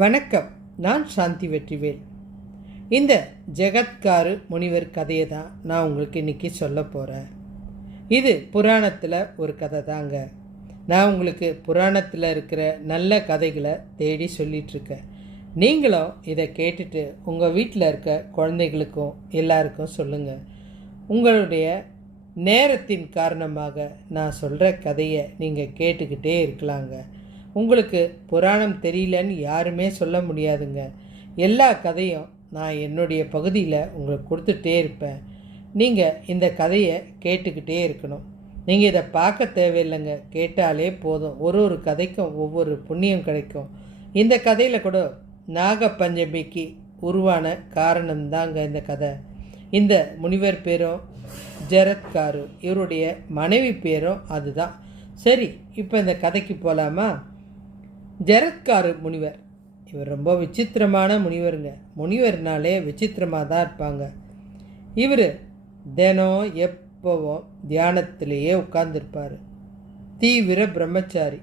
வணக்கம். நான் சாந்தி வெற்றிவேல். இந்த ஜெகத்காரு முனிவர் கதையை தான் நான் உங்களுக்கு இன்றைக்கி சொல்ல போகிறேன். இது புராணத்தில் ஒரு கதை தாங்க. நான் உங்களுக்கு புராணத்தில் இருக்கிற நல்ல கதைகளை தேடி சொல்லிகிட்ருக்கேன். நீங்களும் இதை கேட்டுட்டு உங்கள் வீட்டில் இருக்க குழந்தைகளுக்கும் எல்லாருக்கும் சொல்லுங்கள். உங்களுடைய நேரத்தின் காரணமாக நான் சொல்கிற கதையை நீங்கள் கேட்டுக்கிட்டே இருக்கலாங்க. உங்களுக்கு புராணம் தெரியலன்னு யாருமே சொல்ல முடியாதுங்க. எல்லா கதையும் நான் என்னுடைய பகுதியில் உங்களுக்கு கொடுத்துட்டே இருப்பேன். நீங்கள் இந்த கதையை கேட்டுக்கிட்டே இருக்கணும். நீங்கள் இதை பார்க்க தேவையில்லைங்க, கேட்டாலே போதும். ஒரு கதைக்கும் ஒவ்வொரு புண்ணியம் கிடைக்கும். இந்த கதையில் கூட நாகப்பஞ்சமிக்கு உருவான காரணம்தாங்க இந்த கதை. இந்த முனிவர் பேரும் ஜரத்காரு, இவருடைய மனைவி பேரும் அதுதான். சரி, இப்போ இந்த கதைக்கு போகலாமா? ஜரத்காரு முனிவர், இவர் ரொம்ப விசித்திரமான முனிவருங்க. முனிவர்னாலே விசித்திரமாக தான் இருப்பாங்க. இவர் தினம் எப்போவும் தியானத்திலேயே உட்கார்ந்துருப்பார். தீவிர பிரம்மச்சாரி.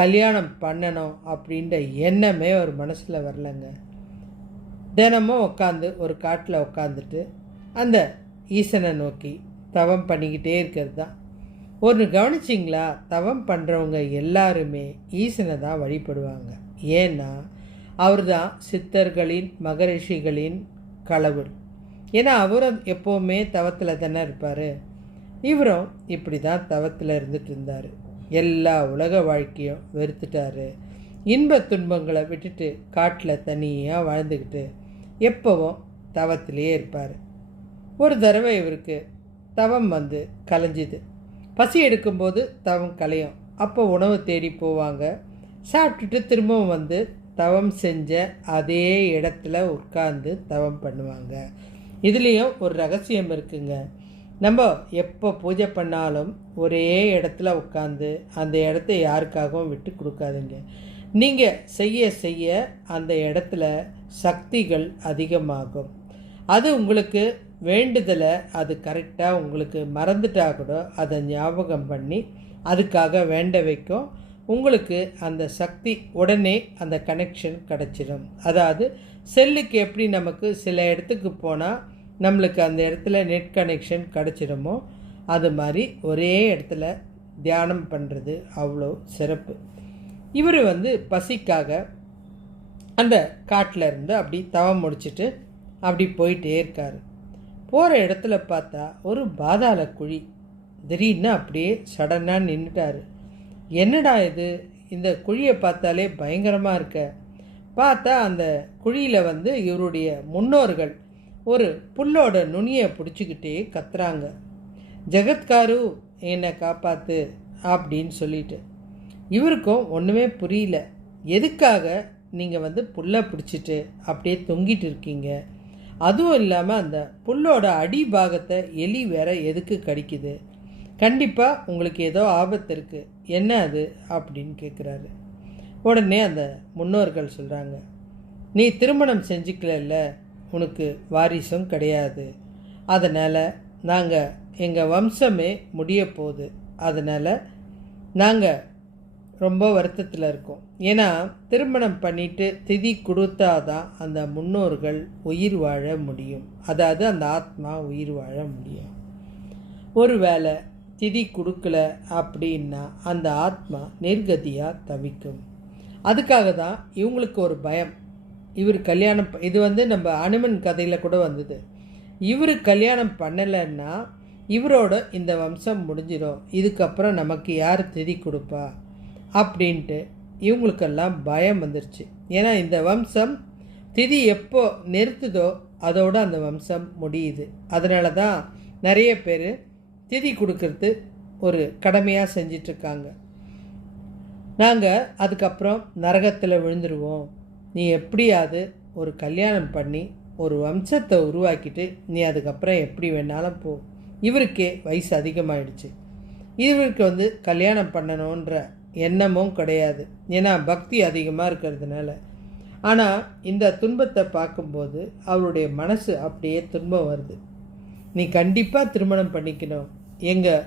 கல்யாணம் பண்ணணும் அப்படின்ற எண்ணமே ஒரு மனசில் வரலைங்க. தினமும் உட்காந்து ஒரு காட்டில் உட்காந்துட்டு அந்த ஈசனை நோக்கி தவம் பண்ணிக்கிட்டே இருக்கிறது தான். ஒன்று கவனிச்சிங்களா? தவம் பண்ணுறவங்க எல்லாருமே ஈசனை தான் வழிபடுவாங்க. ஏன்னா அவர் தான் சித்தர்களின் மகரிஷிகளின் கடவுள். ஏன்னா அவரும் எப்போவுமே தவத்தில் தானே இருப்பார். இவரும் இப்படி தான் தவத்தில் இருந்துட்டு இருந்தார். எல்லா உலக வாழ்க்கையும் வெறுத்துட்டார். இன்ப துன்பங்களை விட்டுட்டு காட்டில் தனியாக வாழ்ந்துக்கிட்டு எப்போவும் தவத்திலே இருப்பார். ஒரு தடவை இவருக்கு தவம் கலைஞ்சிது. பசி எடுக்கும்போது தவம் கலையும். அப்போ உணவு தேடி போவாங்க. சாப்பிட்டுட்டு திரும்பவும் தவம் செஞ்ச அதே இடத்துல உட்கார்ந்து தவம் பண்ணுவாங்க. இதுலேயும் ஒரு ரகசியம் இருக்குங்க. நம்ம எப்போ பூஜை பண்ணாலும் ஒரே இடத்துல உட்காந்து அந்த இடத்த யாருக்காகவும் விட்டு கொடுக்காதுங்க. நீங்கள் செய்ய செய்ய அந்த இடத்துல சக்திகள் அதிகமாகும். அது உங்களுக்கு வேண்டுதலை அது கரெக்டாக உங்களுக்கு மறந்துட்டா கூட அதை ஞாபகம் பண்ணி அதுக்காக வேண்ட வைக்கும். உங்களுக்கு அந்த சக்தி உடனே அந்த கனெக்ஷன் கிடச்சிடும். அதாவது செல்லுக்கு எப்படி நமக்கு சில இடத்துக்கு போனால் நம்மளுக்கு அந்த இடத்துல நெட் கனெக்ஷன் கிடச்சிடுமோ, அது மாதிரி ஒரே இடத்துல தியானம் பண்ணுறது அவ்வளோ சிறப்பு. இவர் பசிக்காக அந்த காட்டில் இருந்து அப்படி தவம் முடிச்சுட்டு அப்படி போயிட்டே இருக்கார். போகிற இடத்துல பார்த்தா ஒரு பாதாள குழி. திடீர்னு அப்படியே சடனாக நின்றுட்டார். என்னடா இது, இந்த குழியை பார்த்தாலே பயங்கரமாக இருக்க. பார்த்தா அந்த குழியில் இவருடைய முன்னோர்கள் ஒரு புல்லோட நுனியை பிடிச்சிக்கிட்டே கத்துறாங்க, ஜெகத்காரு என்னை காப்பாற்று அப்படின்னு சொல்லிட்டு. இவருக்கும் ஒன்றுமே புரியல. எதுக்காக நீங்கள் புல்லை பிடிச்சிட்டு அப்படியே தொங்கிட்டு இருக்கீங்க? அதுவும் இல்லாமல் அந்த புல்லோட அடிபாகத்தை எலி வேற எதுக்கு கடிக்குது? கண்டிப்பாக உங்களுக்கு ஏதோ ஆபத்து இருக்குது, என்ன அது அப்படின்னு கேட்குறாரு. உடனே அந்த முன்னோர்கள் சொல்கிறாங்க, நீ திருமணம் செஞ்சுக்கல, உனக்கு வாரிசும் கிடையாது. அதனால் நாங்கள் எங்கள் வம்சமே முடிய போகுது. அதனால் நாங்கள் ரொம்ப வருத்தத்தில் இருக்கும். ஏன்னா திருமணம் பண்ணிட்டு திதி கொடுத்தாதான் அந்த முன்னோர்கள் உயிர் வாழ முடியும். அதாவது அந்த ஆத்மா உயிர் வாழ முடியும். ஒருவேளை திதி கொடுக்கல அப்படின்னா அந்த ஆத்மா நிர்கதியாக தவிக்கும். அதுக்காக தான் இவங்களுக்கு ஒரு பயம். இவர் கல்யாணம் இது நம்ம அனுமன் கதையில் கூட வந்தது. இவர் கல்யாணம் பண்ணலைன்னா இவரோட இந்த வம்சம் முடிஞ்சிடும். இதுக்கப்புறம் நமக்கு யார் திதி கொடுப்பா அப்படின்ட்டு இவங்களுக்கெல்லாம் பயம் வந்துருச்சு. ஏன்னா இந்த வம்சம் திதி எப்போ நிறுத்துதோ அதோடு அந்த வம்சம் முடியுது. அதனால தான் நிறைய பேர் திதி கொடுக்கறது ஒரு கடமையாக செஞ்சிட்ருக்காங்க. நாங்கள் அதுக்கப்புறம் நரகத்தில் விழுந்துருவோம், நீ எப்படியாவது ஒரு கல்யாணம் பண்ணி ஒரு வம்சத்தை உருவாக்கிட்டு நீ அதுக்கப்புறம் எப்படி வேணாலும் போ. இவருக்கே வயசு அதிகமாகிடுச்சு. இவருக்கு கல்யாணம் பண்ணணுன்ற எண்ணமும் கிடையாது. ஏன்னா பக்தி அதிகமாக இருக்கிறதுனால. ஆனால் இந்த துன்பத்தை பார்க்கும்போது அவருடைய மனசு அப்படியே துன்பம் வருது. நீ கண்டிப்பாக திருமணம் பண்ணிக்கணும், எங்கள்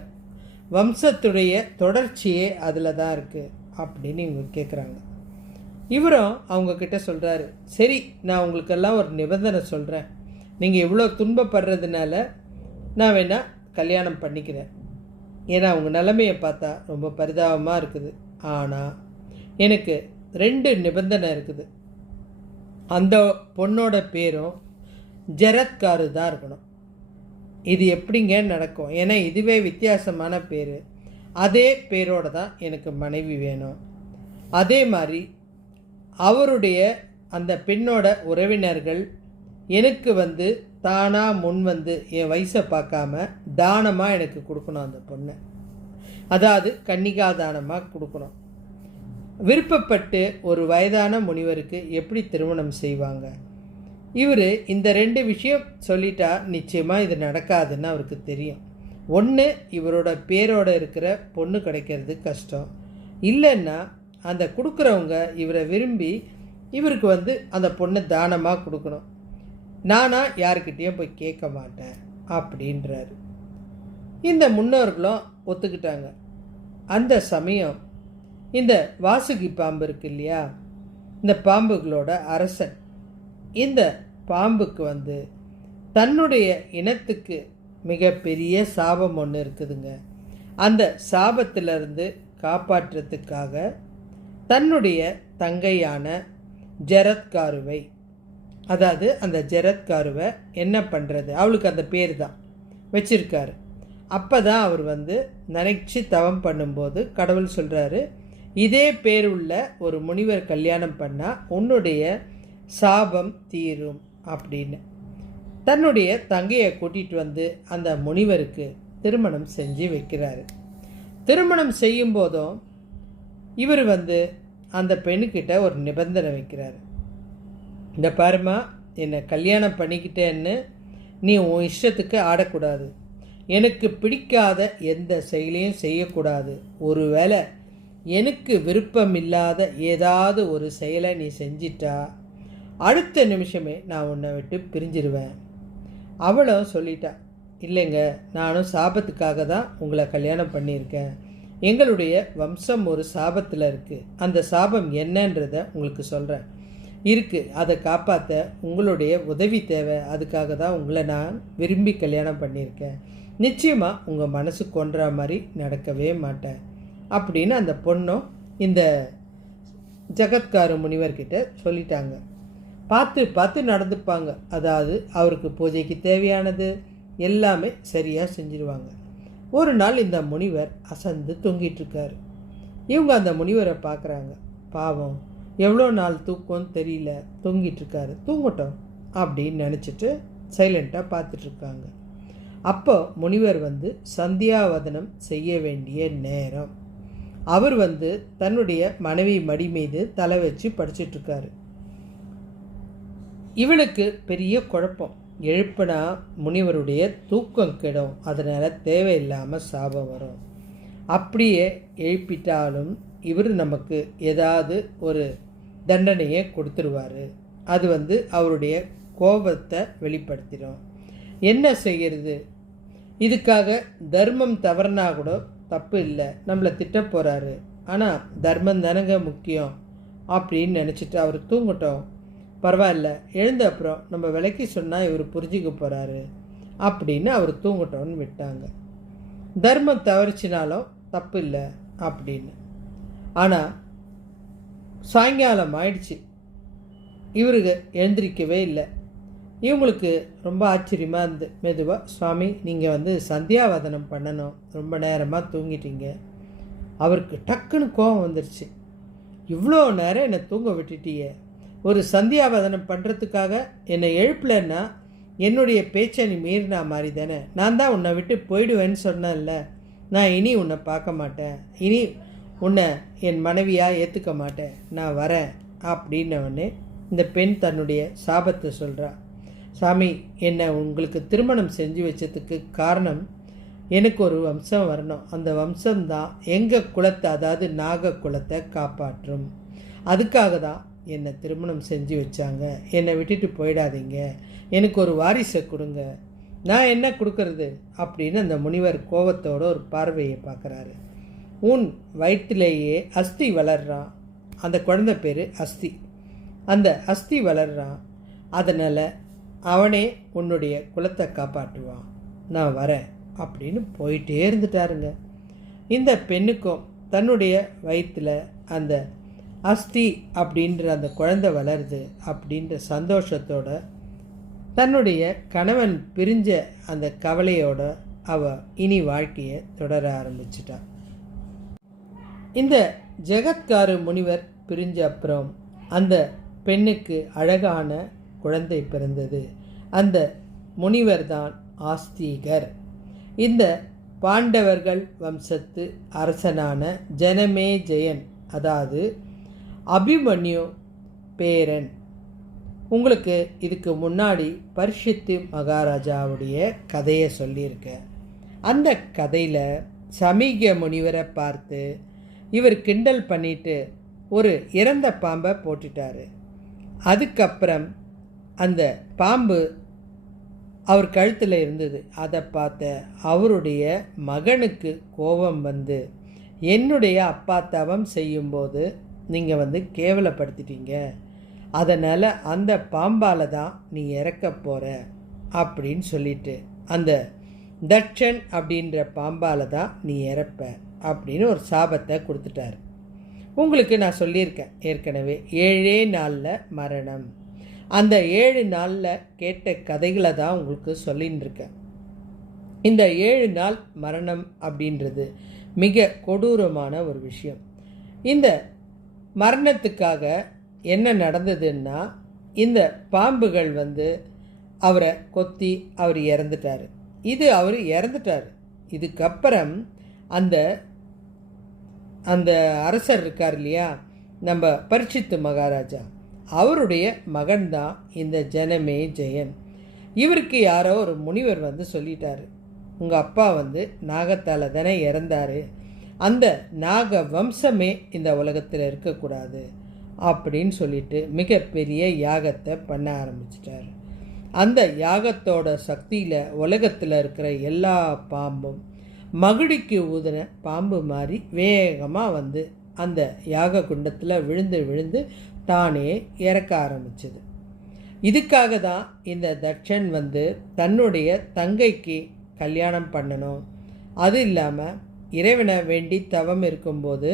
வம்சத்துடைய தொடர்ச்சியே அதில் தான் இருக்குது அப்படின்னு இவங்க கேட்குறாங்க. இவரும் அவங்கக்கிட்ட சொல்கிறாரு, சரி நான் உங்களுக்கெல்லாம் ஒரு நிபந்தனை சொல்கிறேன், நீங்கள் இவ்வளோ துன்பப்படுறதுனால நான் வேணால் கல்யாணம் பண்ணிக்கிறேன். ஏன்னா அவங்க நிலைமையை பார்த்தா ரொம்ப பரிதாபமாக இருக்குது. ஆனால் எனக்கு 2 நிபந்தனை இருக்குது. அந்த பொண்ணோட பேரும் ஜரத்காரு தான் இருக்கணும். இது எப்படிங்க நடக்கும்? ஏன்னா இதுவே வித்தியாசமான பேர். அதே பேரோடு தான் எனக்கு மனைவி வேணும். அதே மாதிரி அவருடைய அந்த பெண்ணோட உறவினர்கள் எனக்கு தானாக முன் என் வயசை பார்க்காம தானமாக எனக்கு கொடுக்கணும். அந்த பொண்ணை அதாவது கன்னிகா தானமாக கொடுக்கணும். விருப்பப்பட்டு ஒரு வயதான முனிவருக்கு எப்படி திருமணம் செய்வாங்க? இவர் இந்த 2 விஷயம் சொல்லிட்டா நிச்சயமாக இது நடக்காதுன்னு அவருக்கு தெரியும். ஒன்று, இவரோட பேரோடு இருக்கிற பொண்ணு கிடைக்கிறது கஷ்டம். இல்லைன்னா அந்த கொடுக்குறவங்க இவரை விரும்பி இவருக்கு அந்த பொண்ணை தானமாக கொடுக்கணும். நானாக யாருக்கிட்டேயும் போய் கேட்க மாட்டேன் அப்படின்றாரு. இந்த முன்னோர்களும் ஒத்துக்கிட்டாங்க. அந்த சமயம் இந்த வாசுகி பாம்பு இருக்கு இல்லையா, இந்த பாம்புகளோட அரசன், இந்த பாம்புக்கு தன்னுடைய இனத்துக்கு மிகப்பெரிய சாபம் ஒன்று இருக்குதுங்க. அந்த சாபத்திலிருந்து காப்பாற்றுறதுக்காக தன்னுடைய தங்கையான ஜரத்காருவை, அதாவது அந்த ஜரத்காருவை என்ன பண்ணுறது, அவளுக்கு அந்த பேர் தான் வச்சிருக்காரு. அப்போ தான் அவர் நினைச்சு தவம் பண்ணும்போது கடவுள் சொல்கிறாரு, இதே பேர் உள்ள ஒரு முனிவர் கல்யாணம் பண்ணால் உன்னுடைய சாபம் தீரும் அப்படின்னு. தன்னுடைய தங்கையை கூட்டிகிட்டு அந்த முனிவருக்கு திருமணம் செஞ்சு வைக்கிறாரு. திருமணம் செய்யும்போதும் இவர் அந்த பெண்ணுக்கிட்ட ஒரு நிபந்தனை வைக்கிறாரு. இந்த பாருமா, என்னை கல்யாணம் பண்ணிக்கிட்டேன்னு நீ உன் இஷ்டத்துக்கு ஆடக்கூடாது. எனக்கு பிடிக்காத எந்த செயலையும் செய்யக்கூடாது. ஒருவேளை எனக்கு விருப்பமில்லாத ஏதாவது ஒரு செயலை நீ செஞ்சிட்டா அடுத்த நிமிஷமே நான் உன்னை விட்டு பிரிஞ்சிருவேன். அவளும் சொல்லிட்டா, இல்லைங்க, நானும் சாபத்துக்காக தான் உங்களை கல்யாணம் பண்ணியிருக்கேன். எங்களுடைய வம்சம் ஒரு சாபத்தில் இருக்குது. அந்த சாபம் என்னன்றதை உங்களுக்கு சொல்கிறேன். இருக்குது, அதை காப்பாற்ற உங்களுடைய உதவி தேவை. அதுக்காக தான் உங்களை நான் விரும்பி கல்யாணம் பண்ணியிருக்கேன். நிச்சயமாக உங்கள் மனசு கொன்ற மாதிரி நடக்கவே மாட்டேன் அப்படின்னு அந்த பொண்ணும் இந்த ஜகத்காரு முனிவர்கிட்ட சொல்லிட்டாங்க. பார்த்து பார்த்து நடந்துப்பாங்க. அதாவது அவருக்கு பூஜைக்கு தேவையானது எல்லாமே சரியாக செஞ்சிருவாங்க. ஒரு நாள் இந்த முனிவர் அசந்து தூங்கிட்டுருக்காரு. இவங்க அந்த முனிவரை பார்க்குறாங்க. பாவம், எவ்வளோ நாள் தூக்கம்னு தெரியல, தூங்கிட்டுருக்காரு, தூங்கட்டும் அப்படின்னு நினச்சிட்டு சைலண்ட்டாக பார்த்துட்ருக்காங்க. அப்போ முனிவர் சந்தியாவதனம் செய்ய வேண்டிய நேரம். அவர் தன்னுடைய மனைவி மடி மீது தலை வச்சு படிச்சிட்ருக்காரு. இவனுக்கு பெரிய குழப்பம். எழுப்புனா முனிவருடைய தூக்கம் கெடும், அதனால் தேவையில்லாமல் சாபம் வரும். அப்படியே எழுப்பிட்டாலும் இவர் நமக்கு ஏதாவது ஒரு தண்டனையை கொடுத்துருவார். அது அவருடைய கோபத்தை வெளிப்படுத்திடும். என்ன செய்கிறது? இதுக்காக தர்மம் தவறுனா கூட தப்பு இல்லை, நம்மளை திட்ட போகிறாரு. ஆனால் தர்மம் தானங்க முக்கியம் அப்படின்னு நினச்சிட்டு அவர் தூங்கட்டும், பரவாயில்ல, எழுந்த அப்புறம் நம்ம விலைக்கு சொன்னால் இவர் புரிஞ்சிக்க போகிறாரு அப்படின்னு அவர் தூங்கட்டோன்னு விட்டாங்க. தர்மம் தவறிச்சினாலும் தப்பு இல்லை அப்படின்னு. ஆனால் சாயங்காலம் ஆயிடுச்சு, இவருக்கு எழுந்திரிக்கவே இல்லை. இவங்களுக்கு ரொம்ப ஆச்சரியமாக இருந்து மெதுவாக, சுவாமி நீங்கள் சந்தியாவதனம் பண்ணணும், ரொம்ப நேரமாக தூங்கிட்டீங்க. அவருக்கு டக்குன்னு கோபம் வந்துருச்சு. இவ்வளோ நேரம் என்னை தூங்க விட்டுட்டியே, ஒரு சந்தியாவதனம் பண்ணுறதுக்காக என்னை எழுப்பலைன்னா என்னுடைய பேச்சை நீ மீறினா மாதிரி தானே. நான் தான் உன்னை விட்டு போயிடுவேன்னு சொன்னேன்ல, நான் இனி உன்னை பார்க்க மாட்டேன், இனி உன்னை என் மனைவியாக ஏற்றுக்க மாட்டேன், நான் வரேன் அப்படின்னவொடனே இந்த பெண் தன்னுடைய சாபத்தை சொல்கிறா. சாமி, என்னை உங்களுக்கு திருமணம் செஞ்சு வச்சதுக்கு காரணம் எனக்கு ஒரு வம்சம் வரணும். அந்த வம்சம்தான் எங்கள் குலத்தை, அதாவது நாக குலத்தை காப்பாற்றும். அதுக்காக தான் என்னை திருமணம் செஞ்சு வச்சாங்க. என்னை விட்டுட்டு போயிடாதீங்க, எனக்கு ஒரு வாரிசை கொடுங்க. நான் என்ன கொடுக்கறது அப்படின்னு அந்த முனிவர் கோபத்தோடு ஒரு பார்வையை பார்க்குறாரு. உன் வயிற்றிலேயே அஸ்தி வளர்றான், அந்த குழந்தை பேர் அஸ்தி. அந்த அஸ்தி வளர்றான். அதனால் அவனே உன்னுடைய குலத்தை காப்பாற்றுவான், நான் வரேன் அப்படின்னு போயிட்டே இருந்துட்டாருங்க. இந்த பெண்ணுக்கும் தன்னுடைய வயிற்றில் அந்த அஸ்தி அப்படின்ற அந்த குழந்தை வளருது அப்படின்ற சந்தோஷத்தோட, தன்னுடைய கணவன் பிரிஞ்ச அந்த கவலையோட அவள் இனி வாழ்க்கையை தொடர ஆரம்பிச்சிட்டான். இந்த ஜெகத்காரு முனிவர் பிரிஞ்ச அப்புறம் அந்த பெண்ணுக்கு அழகான குழந்தை பிறந்தது. அந்த முனிவர் தான் ஆஸ்திகர். இந்த பாண்டவர்கள் வம்சத்து அரசனான ஜனமேஜயன், அதாவது அபிமன்யு பேரன். உங்களுக்கு இதுக்கு முன்னாடி பரீட்சித்து மகாராஜாவுடைய கதையை சொல்லியிருக்கேன். அந்த கதையில் சமீக முனிவரை பார்த்து இவர் கிண்டல் பண்ணிட்டு ஒரு இறந்த பாம்பை போட்டுட்டார். அதுக்கப்புறம் அந்த பாம்பு அவர் கழுத்தில் இருந்தது. அதை பார்த்த அவருடைய மகனுக்கு கோபம் வந்து, என்னுடைய அப்பா தவம் செய்யும்போது நீங்கள் கேவலப்படுத்திட்டீங்க, அதனால் அந்த பாம்பால் தான் நீ இறக்க போகிற அப்படின்னு சொல்லிட்டு அந்த தட்சன் அப்படின்ற பாம்பால் தான் நீ இறப்ப அப்படின்னு ஒரு சாபத்தை கொடுத்துட்டாரு. உங்களுக்கு நான் சொல்லியிருக்கேன் ஏற்கனவே, 7 நாளில் மரணம். அந்த 7 நாளில் கேட்ட கதைகளை தான் உங்களுக்கு சொல்லின்னு இருக்கேன். இந்த 7 நாள் மரணம் அப்படின்றது மிக கொடூரமான ஒரு விஷயம். இந்த மரணத்துக்காக என்ன நடந்ததுன்னா, இந்த பாம்புகள் அவரை கொத்தி அவர் இறந்துட்டார். அவர் இறந்துட்டார். இதுக்கப்புறம் அந்த அந்த அரசர் இருக்கார் இல்லையா, நம்ம பரீட்சித்து மகாராஜா, அவருடைய மகன்தான் இந்த ஜனமேஜயன். இவருக்கு யாரோ ஒரு முனிவர் சொல்லிட்டார், உங்கள் அப்பா நாகத்தால் தானே இறந்தார், அந்த நாக வம்சமே இந்த உலகத்தில் இருக்கக்கூடாது அப்படின்னு சொல்லிட்டு மிகப்பெரிய யாகத்தை பண்ண ஆரம்பிச்சிட்டார். அந்த யாகத்தோட சக்தியில் உலகத்தில் இருக்கிற எல்லா பாம்பும் மகுடிக்கு ஊதின பாம்பு மாதிரி வேகமாக அந்த யாக குண்டத்தில் விழுந்து விழுந்து தானே இறக்க ஆரம்பிச்சது. இதுக்காக தான் இந்த தட்சன் தன்னுடைய தங்கைக்கு கல்யாணம் பண்ணணும். அது இல்லாமல் இறைவனை வேண்டி தவம் இருக்கும்போது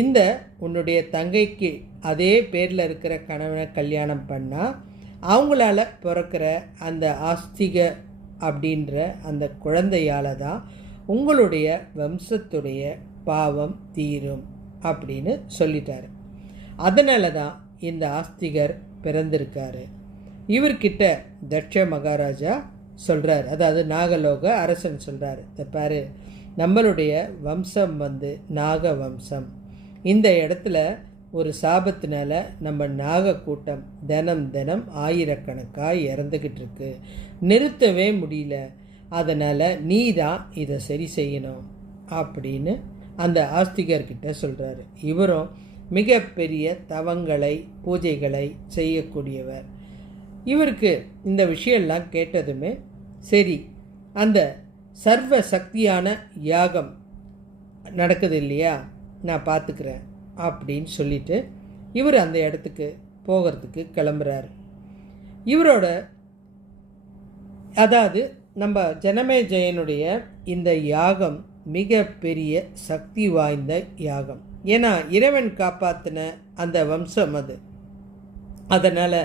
இந்த உன்னுடைய தங்கைக்கு அதே பேரில் இருக்கிற கணவனை கல்யாணம் பண்ணால் அவங்களால பிறக்கிற அந்த ஆஸ்திக அப்படின்ற அந்த குழந்தையால் தான் உங்களுடைய வம்சத்துடைய பாவம் தீரும் அப்படின்னு சொல்லிட்டாரு. அதனால தான் இந்த ஆஸ்திகர் பிறந்திருக்காரு. இவர்கிட்ட தட்ச மகாராஜா சொல்கிறார், அதாவது நாகலோக அரசன் சொல்கிறார், இதை பாரு, நம்மளுடைய வம்சம் நாக வம்சம். இந்த இடத்துல ஒரு சாபத்தினால நம்ம நாக கூட்டம் தினம் தினம் ஆயிரக்கணக்காக இறந்துக்கிட்டு இருக்கு, நிறுத்தவே முடியல. அதனால் நீ தான் இதை சரி செய்யணும் அப்படின்னு அந்த ஆஸ்திகர்கிட்ட சொல்கிறாரு. இவரும் மிகப்பெரிய தவங்களை பூஜைகளை செய்யக்கூடியவர். இவருக்கு இந்த விஷயம்லாம் கேட்டதுமே, சரி, அந்த சர்வ சக்தியான யாகம் நடக்குது இல்லையா, நான் பார்த்துக்கிறேன் அப்படின்னு சொல்லிட்டு இவர் அந்த இடத்துக்கு போகிறதுக்கு கிளம்புறாரு. இவரோட, அதாவது நம்ம ஜனமேஜயனுடைய இந்த யாகம் மிகப்பெரிய சக்தி வாய்ந்த யாகம். ஏன்னா இறைவன் காப்பாற்றின அந்த வம்சம் அது. அதனால்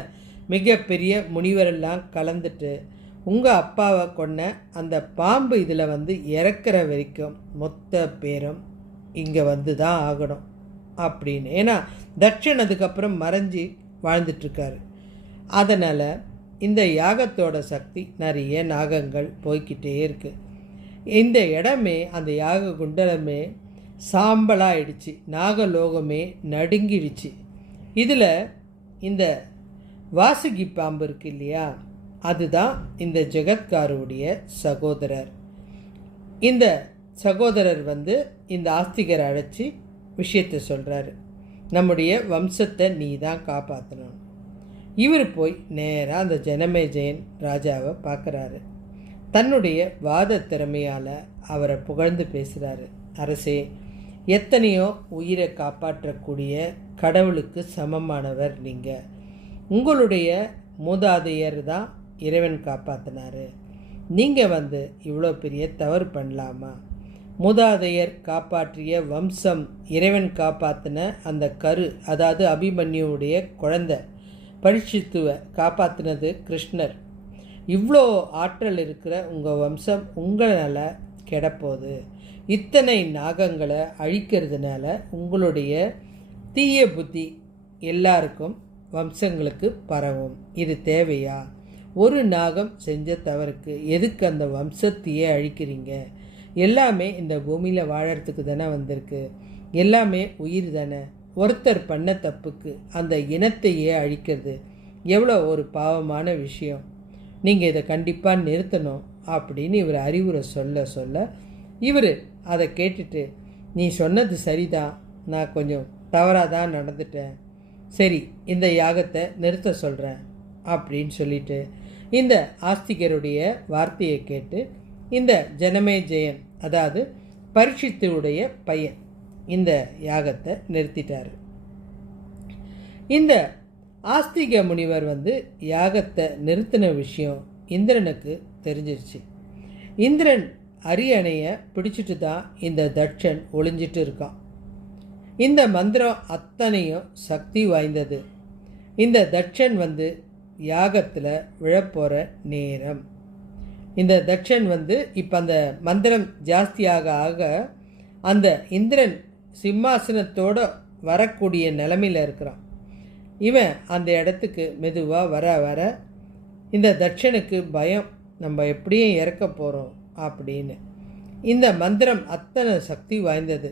மிகப்பெரிய முனிவரெல்லாம் கலந்துட்டு உங்கள் அப்பாவை கொன்ன அந்த பாம்பு இதில் இறக்குற வரைக்கும் மொத்த பேரும் இங்கே தான் ஆகணும் அப்படின்னு. ஏன்னா தட்சன் அதுக்கப்புறம் மறைஞ்சி வாழ்ந்துட்டுருக்காரு. அதனால் இந்த யாகத்தோட சக்தி, நிறைய நாகங்கள் போய்கிட்டே இருக்குது. இந்த இடமே, அந்த யாக குண்டலமே சாம்பலாயிடுச்சு, நாகலோகமே நடுங்கிடுச்சு. இதில் இந்த வாசுகி பாம்பு இருக்கு இல்லையா, அதுதான் இந்த ஜெகத்காருடைய சகோதரர். இந்த சகோதரர் இந்த ஆஸ்திகரை அழைச்சி விஷயத்தை சொல்கிறாரு, நம்முடைய வம்சத்தை நீ தான் காப்பாற்றணும். இவர் போய் நேராக அந்த ஜனமேஜயன் ராஜாவை பார்க்குறாரு. தன்னுடைய வாத திறமையால் அவரை புகழ்ந்து பேசுகிறாரு. அரசே, எத்தனையோ உயிரை காப்பாற்றக்கூடிய கடவுளுக்கு சமமானவர் நீங்கள். உங்களுடைய மூதாதையர் தான் இறைவன் காப்பாற்றினார். நீங்கள் இவ்வளோ பெரிய தவறு பண்ணலாமா? மூதாதையர் காப்பாற்றிய வம்சம், இறைவன் காப்பாற்றின அந்த கரு, அதாவது அபிமன்யுடைய குழந்தை பரீட்சித்துவை காப்பாற்றினது கிருஷ்ணர். இவ்வளோ ஆற்றல் இருக்கிற உங்கள் வம்சம் உங்களால் கெடப்போகுது. இத்தனை நாகங்களை அழிக்கிறதுனால உங்களுடைய தீய புத்தி எல்லாருக்கும் வம்சங்களுக்கு பரவும். இது தேவையா? ஒரு நாகம் செஞ்ச தவறுக்கு எதுக்கு அந்த வம்சத்தையே அழிக்கிறீங்க? எல்லாமே இந்த பூமியில் வாழறதுக்கு தானே வந்திருக்கு. எல்லாமே உயிர் தானே. ஒருத்தர் பண்ண தப்புக்கு அந்த இனத்தையே அழிக்கிறது எவ்வளோ ஒரு பாவமான விஷயம். நீங்கள் இதை கண்டிப்பாக நிறுத்தணும் அப்படின்னு இவர் அறிவுரை சொல்ல இவர் அதை கேட்டுட்டு, நீ சொன்னது சரிதான், நான் கொஞ்சம் தவறாக தான் நடந்துட்டேன், சரி இந்த யாகத்தை நிறுத்த சொல்கிறேன் அப்படின்னு சொல்லிட்டு இந்த ஆஸ்திகருடைய வார்த்தையை கேட்டு இந்த ஜனமேஜயன், அதாவது பரீட்சித்துடைய பையன், இந்த யாகத்தை நிறுத்திட்டார். இந்த ஆஸ்திக முனிவர் யாகத்தை நிறுத்தின விஷயம் இந்திரனுக்கு தெரிஞ்சிருச்சு. இந்திரன் அரியணையை பிடிச்சிட்டு தான் இந்த தட்சன் ஒளிஞ்சிட்டு இருக்கான். இந்த மந்திரம் அத்தனையும் சக்தி வாய்ந்தது. இந்த தட்சன் யாகத்தில் விழப்போகிற நேரம். இந்த தட்சன் இப்போ அந்த மந்திரம் ஜாஸ்தியாக ஆக அந்த இந்திரன் சிம்மாசனத்தோடு வரக்கூடிய நிலைமையில் இருக்கிறான். இவன் அந்த இடத்துக்கு மெதுவாக வர இந்த தட்சனுக்கு பயம், நம்ம எப்படியும் இறக்க போகிறோம் அப்படின்னு. இந்த மந்திரம் அத்தனை சக்தி வாய்ந்தது.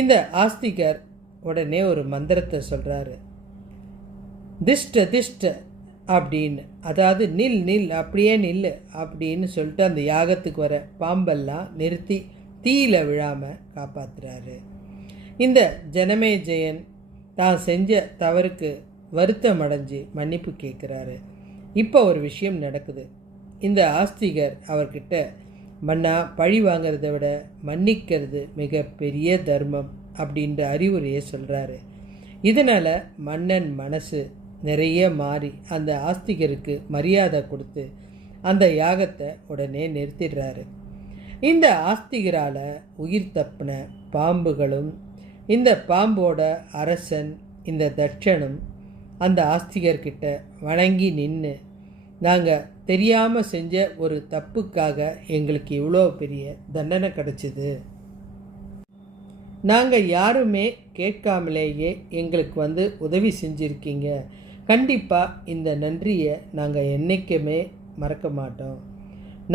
இந்த ஆஸ்திகர் உடனே ஒரு மந்திரத்தை சொல்கிறாரு, திஷ்ட திஷ்ட அப்படின்னு, அதாவது நில் நில், அப்படியே நில் அப்படின்னு சொல்லிட்டு அந்த யாகத்துக்கு வர பாம்பெல்லாம் நிறுத்தி தீயில விழாமல் காப்பாற்றுறாரு. இந்த ஜனமேஜயன் தான் செஞ்ச தவறுக்கு வருத்தம் அடைஞ்சு மன்னிப்பு கேட்குறாரு. இப்போ ஒரு விஷயம் நடக்குது. இந்த ஆஸ்திகர் அவர்கிட்ட, மன்னா, பழி வாங்கிறத விட மன்னிக்கிறது மிக பெரிய தர்மம் அப்படின்ற அறிவுரையை சொல்கிறாரு. இதனால் மன்னன் மனசு நிறைய மாறி அந்த ஆஸ்திகருக்கு மரியாதை கொடுத்து அந்த யாகத்தை உடனே நிறுத்திடுறாரு. இந்த ஆஸ்திகரால் உயிர் தப்பின பாம்புகளும் இந்த பாம்போட அரசன் இந்த தட்சனும் அந்த ஆஸ்திகர்கிட்ட வணங்கி நின்று, நாங்கள் தெரியாமல் செஞ்ச ஒரு தப்புக்காக எங்களுக்கு இவ்வளோ பெரிய தண்டனை கிடச்சிது, நாங்கள் யாருமே கேட்காமலேயே எங்களுக்கு உதவி செஞ்சுருக்கீங்க, கண்டிப்பாக இந்த நன்றியை நாங்கள் என்றைக்குமே மறக்க மாட்டோம்.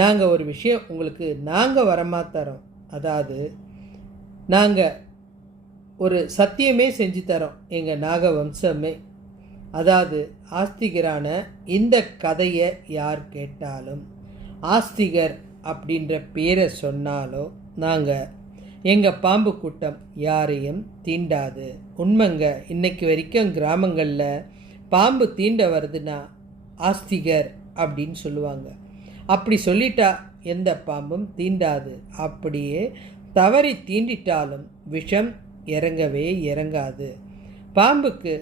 நாங்கள் ஒரு விஷயம் உங்களுக்கு நாங்கள் வரமாத்தரோம், அதாவது நாங்கள் ஒரு சத்தியமே செஞ்சு தரோம் எங்கள் நாக வம்சமே. அதாவது ஆஸ்திகரான இந்த கதையை யார் கேட்டாலும், ஆஸ்திகர் அப்படின்ற பேரை சொன்னாலோ, நாங்கள் எங்கள் பாம்பு கூட்டம் யாரையும் தீண்டாது. உண்மைங்க, இன்னைக்கு வரைக்கும் கிராமங்களில் பாம்பு தீண்ட வருதுன்னா ஆஸ்திகர் அப்படின்னு சொல்லுவாங்க. அப்படி சொல்லிட்டா எந்த பாம்பும் தீண்டாது. அப்படியே தவறி தீண்டிட்டாலும் விஷம் இறங்கவே இறங்காது. பாம்புக்கு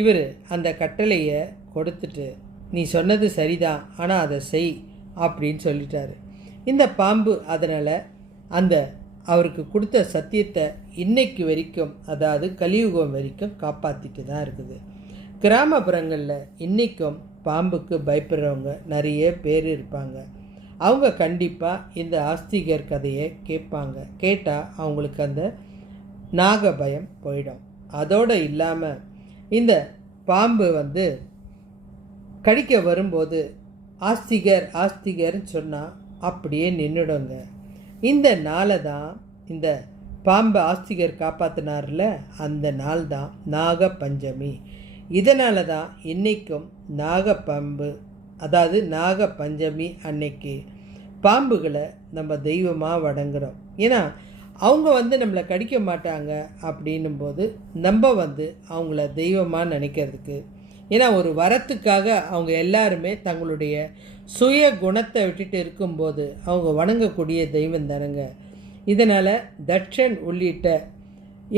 இவர் அந்த கட்டளையை கொடுத்துட்டு, நீ சொன்னது சரிதான், ஆனால் அதை செய் அப்படின்னு சொல்லிட்டாரு. இந்த பாம்பு அதனால் அந்த அவருக்கு கொடுத்த சத்தியத்தை இன்னைக்கு வரைக்கும், அதாவது கலியுகம் வரைக்கும் காப்பாற்றிட்டு தான் இருக்குது. கிராமப்புறங்களில் இன்றைக்கும் பாம்புக்கு பயப்படுறவங்க நிறைய பேர் இருப்பாங்க. அவங்க கண்டிப்பாக இந்த ஆஸ்திகர் கதையை கேட்பாங்க. கேட்டால் அவங்களுக்கு அந்த நாக பயம் போயிடும். அதோடு இல்லாமல் இந்த பாம்பு கடிக்க வரும்போது ஆஸ்திகர் ஆஸ்திகர்னு சொன்னால் அப்படியே நின்றுடுங்க. இந்த நாளை தான் இந்த பாம்பை ஆஸ்திகர் காப்பாற்றினார்ல, அந்த நாள் தான் நாக பஞ்சமி. இதனால தான் இன்றைக்கும் நாகப்பாம்பு, அதாவது நாக பஞ்சமி அன்னைக்கு பாம்புகளை நம்ம தெய்வமாக வணங்குறோம். ஏன்னா அவங்க நம்மளை கடிக்க மாட்டாங்க அப்படின்னும் போது நம்ம அவங்கள தெய்வமாக நினைக்கிறதுக்கு, ஏன்னா ஒரு வரத்துக்காக அவங்க எல்லாருமே தங்களுடைய சுய குணத்தை விட்டுட்டு இருக்கும்போது அவங்க வணங்கக்கூடிய தெய்வம் தானுங்க. இதனால் தட்சன் உள்ளிட்ட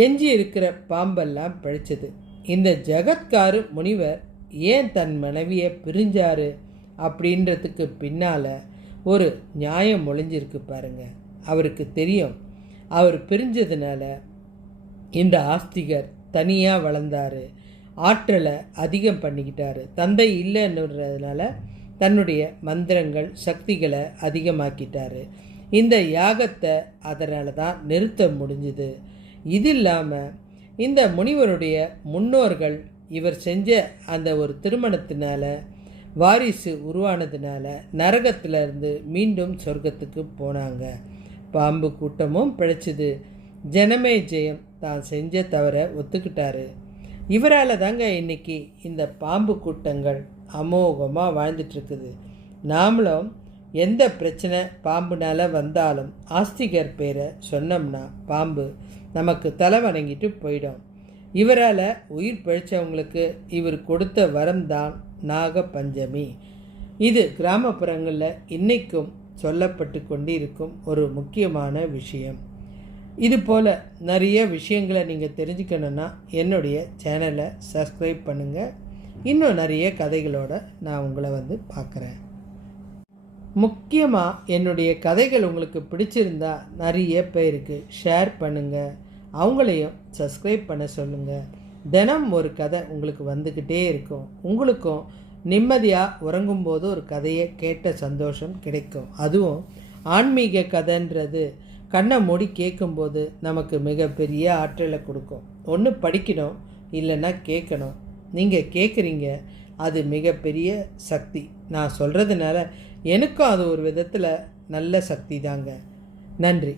எஞ்சி இருக்கிற பாம்பெல்லாம் பிழைச்சது. இந்த ஜகத்காரு முனிவர் ஏன் தன் மனைவியை பிரிஞ்சாரு அப்படின்றதுக்கு பின்னால் ஒரு நியாயம் ஒளிஞ்சிருக்கு பாருங்க. அவருக்கு தெரியும், அவர் பிரிஞ்சதுனால இந்த ஆஸ்திகர் தனியாக வளர்ந்தார், ஆற்றலை அதிகம் பண்ணிக்கிட்டாரு. தந்தை இல்லைன்றதுனால தன்னுடைய மந்திரங்கள் சக்திகளை அதிகமாக்கிட்டாரு. இந்த யாகத்தை அதனால தான் நிறுத்த முடிஞ்சுது. இது இல்லாமல் இந்த முனிவருடைய முன்னோர்கள் இவர் செஞ்ச அந்த ஒரு திருமணத்தினால வாரிசு உருவானதுனால நரகத்திலிருந்து மீண்டும் சொர்க்கத்துக்கு போனாங்க. பாம்பு கூட்டமும் பிழைச்சிது. ஜனமே ஜெயம் தான் செஞ்ச தவிர ஒத்துக்கிட்டாரு. இவரால் தாங்க இன்னைக்கு இந்த பாம்பு கூட்டங்கள் அமோகமாக வாழ்ந்துட்டுருக்குது. நாமளும் எந்த பிரச்சனை பாம்புனால் வந்தாலும் ஆஸ்திகர் பேரை சொன்னோம்னா பாம்பு நமக்கு தலை வணங்கிட்டு போயிடும். இவரால் உயிர் பிழைச்சவங்களுக்கு இவர் கொடுத்த வரம் தான் நாக பஞ்சமி. இது கிராமப்புறங்களில் இன்றைக்கும் சொல்லப்பட்டு கொண்டு இருக்கும் ஒரு முக்கியமான விஷயம். இது போல் நிறைய விஷயங்களை நீங்கள் தெரிஞ்சுக்கணுன்னா என்னுடைய சேனலை சப்ஸ்கிரைப் பண்ணுங்கள். இன்னும் நிறைய கதைகளோடு நான் உங்களை பார்க்குறேன். முக்கியமாக என்னுடைய கதைகள் உங்களுக்கு பிடிச்சிருந்தா நிறைய பேருக்கு ஷேர் பண்ணுங்கள், அவங்களையும் சப்ஸ்கிரைப் பண்ண சொல்லுங்கள். தினம் ஒரு கதை உங்களுக்கு வந்துக்கிட்டே இருக்கும். உங்களுக்கும் நிம்மதியாக உறங்கும்போது ஒரு கதையை கேட்ட சந்தோஷம் கிடைக்கும். அதுவும் ஆன்மீக கதைன்றது கண்ணை மூடி கேட்கும்போது நமக்கு மிகப்பெரிய ஆற்றலை கொடுக்கும். ஒன்று படிக்கணும், இல்லைன்னா கேட்கணும். நீங்கள் கேட்குறீங்க, அது மிகப்பெரிய சக்தி. நான் சொல்கிறதுனால எனக்கும் அது ஒரு விதத்தில் நல்ல சக்தி தாங்க. நன்றி.